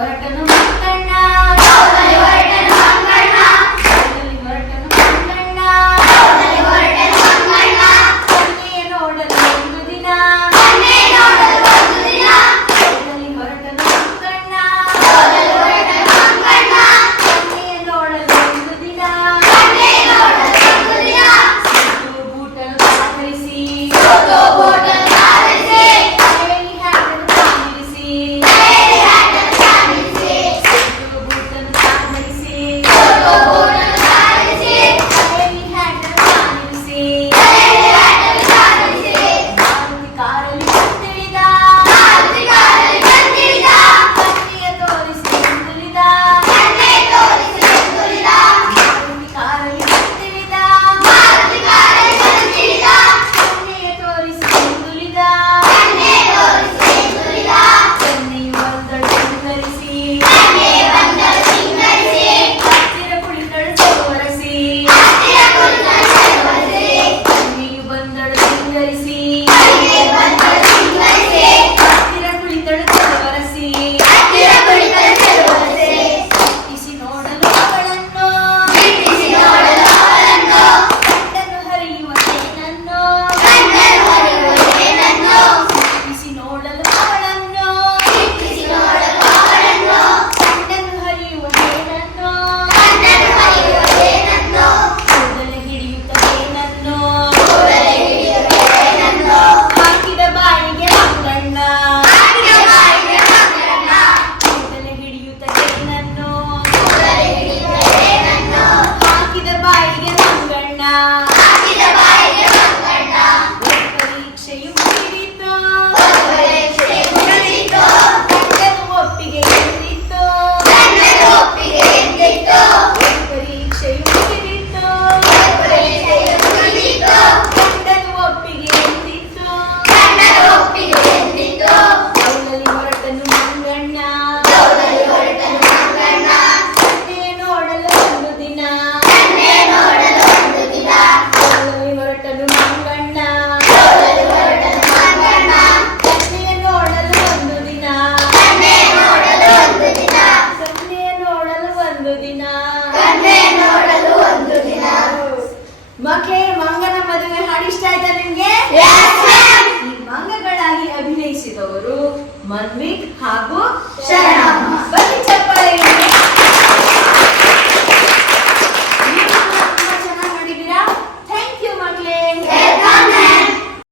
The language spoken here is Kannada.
வரட்டணும் ಮಕ್ಕಳೇ ಮಂಗನ ಮದುವೆ ಹಾಡು ಇಷ್ಟ ಆಯ್ತಾ ನಿಮ್ಗೆ ಈ ಮಂಗಗಳಾಗಿ ಅಭಿನಯಿಸಿದವರು ಮನ್ವಿಕ್ ಹಾಗೂ